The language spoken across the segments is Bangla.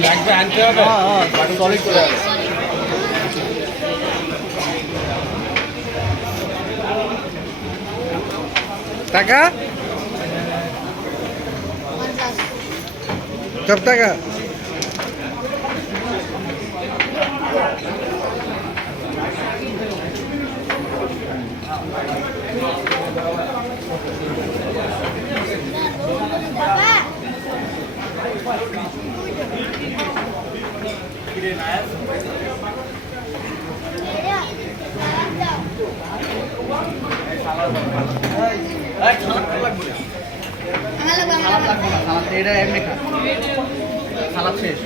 লাগবে আনতে হবে। সলিড করে হবে। টাকা সব টাকা এটা এমনি খা সালাদ শেষ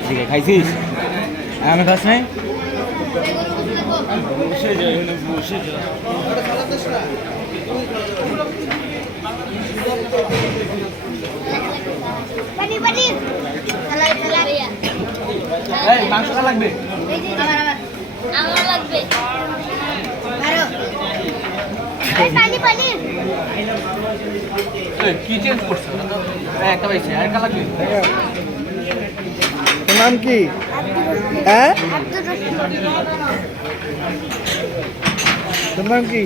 ঠিক আছে খাইছিস আমি খাস নাই বসে যাই বসে যাই মাংস কা লাগবে আমার লাগবে পানি পানি কি চেঞ্জ করছে একটা পাইছে আর কা লাগবে তোর নাম কি হ্যাঁ তোর নাম কি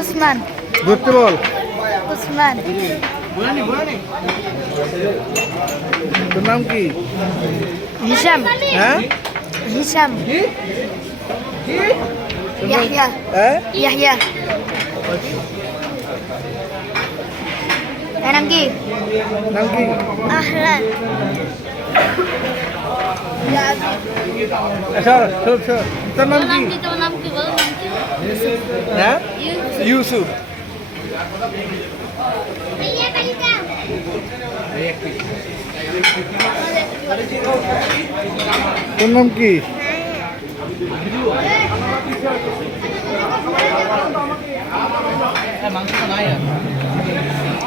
উসমান ধরতে বল উসমান বুঝানি বুঝানি তোর নাম কি হিশাম হ্যাঁ হিশাম ইয়াহইয়া হ্যাঁ ইয়াহইয়া নাম কি নাম কি আহলান সর সর সর তোর নাম কি তোমার নাম কি বলো নাম কি হ্যাঁ ইউসুফ তোর নাম কি মাংস নাই আর